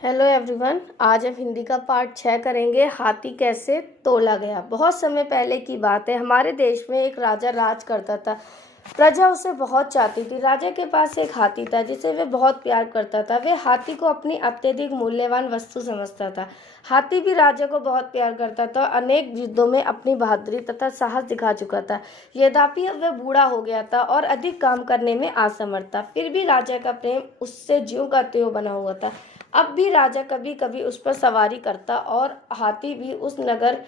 Hello everyone. आज हम हिंदी का पार्ट 6 करेंगे। हाथी कैसे तोला गया। बहुत समय पहले की बात है। हमारे देश में एक राजा राज करता था। प्रजा उसे बहुत चाहती थी। राजा के पास एक हाथी था जिसे वह बहुत प्यार करता था। वह हाथी को अपनी अत्यधिक मूल्यवान वस्तु समझता था। हाथी भी राजा को बहुत प्यार करता था। अनेक युद्धों में अपनी बहादुरी तथा साहस दिखा चुका था। यद्यपि अब वह बूढ़ा हो गया था और अधिक काम करने में असमर्थ था, फिर भी राजा का प्रेम उससे ज्यों का त्यों बना हुआ था। अब भी राजा कभी कभी उस पर सवारी करता और हाथी भी उस नगर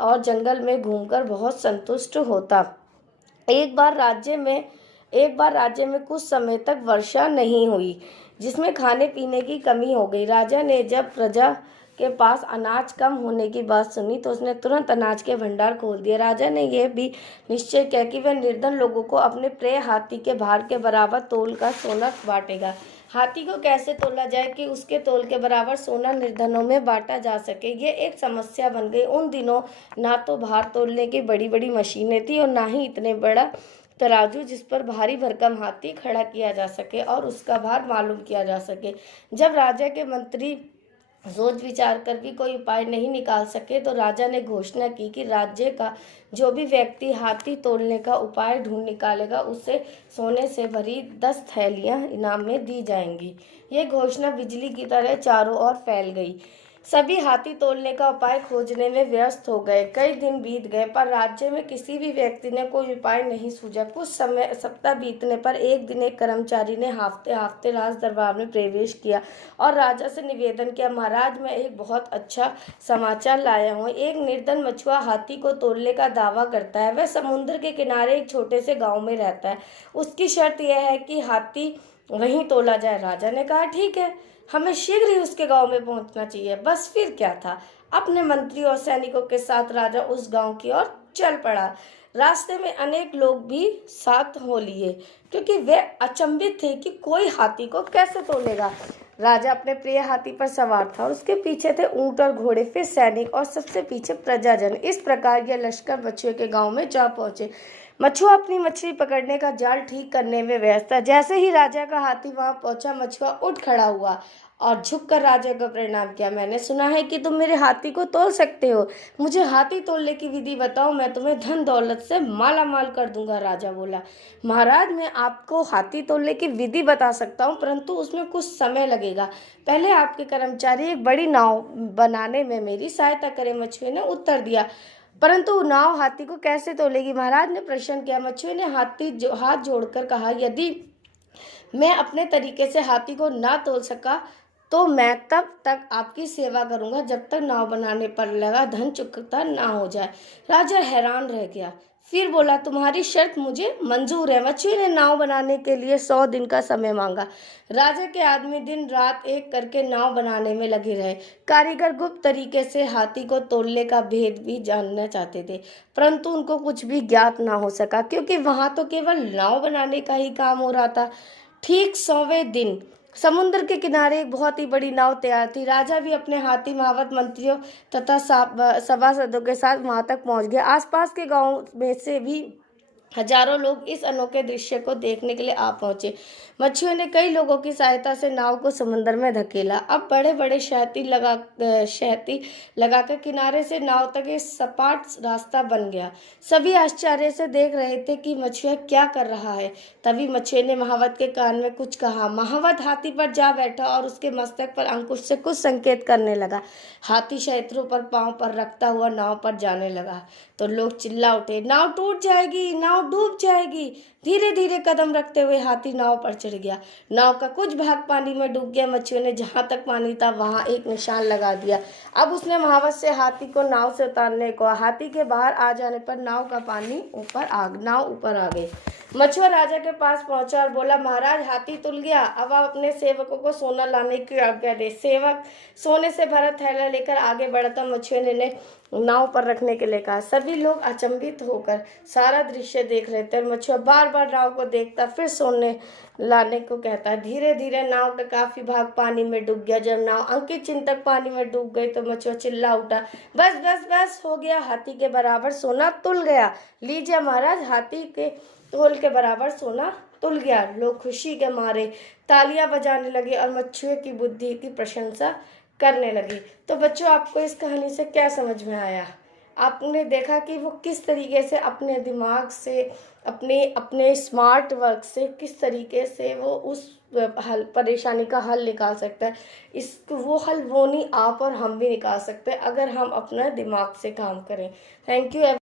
और जंगल में घूमकर बहुत संतुष्ट होता। एक बार राज्य में कुछ समय तक वर्षा नहीं हुई, जिसमें खाने पीने की कमी हो गई। राजा ने जब प्रजा के पास अनाज कम होने की बात सुनी तो उसने तुरंत अनाज के भंडार खोल दिए। राजा ने यह भी निश्चय किया कि वह निर्धन लोगों को अपने प्रिय हाथी के भार के बराबर तोल का सोना बांटेगा। हाथी को कैसे तोला जाए कि उसके तोल के बराबर सोना निर्धनों में बांटा जा सके, ये एक समस्या बन गई। उन दिनों ना तो भार तोलने की बड़ी बड़ी मशीनें थी और ना ही इतने बड़ा तराजू जिस पर भारी भरकम हाथी खड़ा किया जा सके और उसका भार मालूम किया जा सके। जब राजा के मंत्री सोच विचार कर भी कोई उपाय नहीं निकाल सके तो राजा ने घोषणा की कि राज्य का जो भी व्यक्ति हाथी तोलने का उपाय ढूंढ निकालेगा उसे सोने से भरी 10 थैलियां इनाम में दी जाएंगी। ये घोषणा बिजली की तरह चारों ओर फैल गई। सभी हाथी तोलने का उपाय खोजने में व्यस्त हो गए। कई दिन बीत गए पर राज्य में किसी भी व्यक्ति ने कोई उपाय नहीं सूझा। कुछ समय सप्ताह बीतने पर एक दिन एक कर्मचारी ने हाफते हाफते राज दरबार में प्रवेश किया और राजा से निवेदन किया, महाराज, मैं एक बहुत अच्छा समाचार लाया हूँ। एक निर्धन मछुआ हाथी को तोलने का दावा करता है। वह समुद्र के किनारे एक छोटे से गांव में रहता है। उसकी शर्त यह है कि हाथी वहीं तोला जाए। राजा ने कहा, ठीक है, हमें शीघ्र ही उसके गांव में पहुंचना चाहिए। बस फिर क्या था, अपने मंत्री और सैनिकों के साथ राजा उस गांव की ओर चल पड़ा। रास्ते में अनेक लोग भी साथ हो लिए, क्योंकि वे अचंभित थे कि कोई हाथी को कैसे तोलेगा। राजा अपने प्रिय हाथी पर सवार था और उसके पीछे थे ऊंट और घोड़े, फिर सैनिक और सबसे पीछे प्रजाजन। इस प्रकार यह लश्कर मछुए के गांव में जा पहुंचे। मछुआ अपनी मछली पकड़ने का जाल ठीक करने में व्यस्त था। जैसे ही राजा का हाथी वहां पहुंचा, मछुआ उठ खड़ा हुआ और झुककर राजा को प्रणाम किया। मैंने सुना है कि तुम मेरे हाथी को तोल सकते हो। मुझे हाथी तोलने की विधि बताओ, मैं तुम्हें धन दौलत से माला माल कर दूंगा। राजा बोला, महाराज, मैं आपको हाथी तोलने की विधि बता सकता हूँ, परंतु उसमें कुछ समय लगेगा। पहले आपके कर्मचारी एक बड़ी नाव बनाने में मेरी सहायता करें। मछुए ने उत्तर दिया, परंतु नाव हाथी को कैसे तोलेगी? महाराज ने प्रश्न किया। मछुए ने हाथ जोड़कर कहा, यदि मैं अपने तरीके से हाथी को ना तोल सका तो मैं तब तक आपकी सेवा करूंगा जब तक नाव बनाने पर लगा धन चुकता ना हो जाए। राजा हैरान रह गया, फिर बोला, तुम्हारी शर्त मुझे मंजूर है। मछुए ने नाव बनाने के लिए 100 दिन का समय मांगा। राजा के आदमी दिन रात एक करके नाव बनाने में लगे रहे। कारीगर गुप्त तरीके से हाथी को तोलने का भेद भी जानना चाहते थे, परंतु उनको कुछ भी ज्ञात ना हो सका, क्योंकि वहां तो केवल नाव बनाने का ही काम हो रहा था। ठीक 100वें दिन समुद्र के किनारे एक बहुत ही बड़ी नाव तैयार थी। राजा भी अपने हाथी महावत मंत्रियों तथा सभासदों के साथ वहां तक पहुंच गया। आसपास के गांव में से भी हजारों लोग इस अनोखे दृश्य को देखने के लिए आ पहुंचे। मच्छियों ने कई लोगों की सहायता से नाव को समुद्र में धकेला। अब बड़े बड़े शहती लगाकर किनारे से नाव तक एक सपाट रास्ता बन गया। सभी आश्चर्य से देख रहे थे कि मछुआ क्या कर रहा है। तभी मछुए ने महावत के कान में कुछ कहा। महावत हाथी पर जा बैठा और उसके मस्तक पर अंकुश से कुछ संकेत करने लगा। हाथी शैत्रों पर पांव पर रखता हुआ नाव पर जाने लगा तो लोग चिल्ला उठे, नाव टूट जाएगी, नाव डूब जाएगी। धीरे धीरे कदम रखते हुए हाथी नाव पर चढ़ गया। नाव का कुछ भाग पानी में डूब गया। मच्छियों ने जहां तक पानी था वहां एक निशान लगा दिया। अब उसने महावत से हाथी को नाव से उतारने को। हाथी के बाहर आ जाने पर नाव ऊपर आ गई। मछुआ राजा के पास पहुंचा और बोला, महाराज, हाथी तुल गया। अब आप अपने सेवकों को सोना लाने की आज्ञा दे। सेवक सोने से भरा थैला लेकर आगे बढ़ा। मछुए ने नाव पर रखने के लिए कहा। सभी लोग अचंभित होकर सारा दृश्य देख रहे थे। मछुआ बार बार नाव को देखता, फिर सोने लाने को कहता। धीरे धीरे नाव का काफी भाग पानी में डूब गया। जब नाव अंकित चिन्ह तक पानी में डूब गई तो मछुआ चिल्ला उठा, बस बस बस, हो गया, हाथी के बराबर सोना तुल गया। लीजिए महाराज, हाथी के तोल के बराबर सोना तुल गया। लोग खुशी के मारे तालियां बजाने लगे और मच्छुए की बुद्धि की प्रशंसा करने लगे। तो बच्चों, आपको इस कहानी से क्या समझ में आया? आपने देखा कि वो किस तरीके से अपने दिमाग से, अपने अपने स्मार्ट वर्क से किस तरीके से वो उस हल परेशानी का हल निकाल सकता है। इस वो हल वो नहीं, आप और हम भी निकाल सकते हैं अगर हम अपना दिमाग से काम करें। Thank you.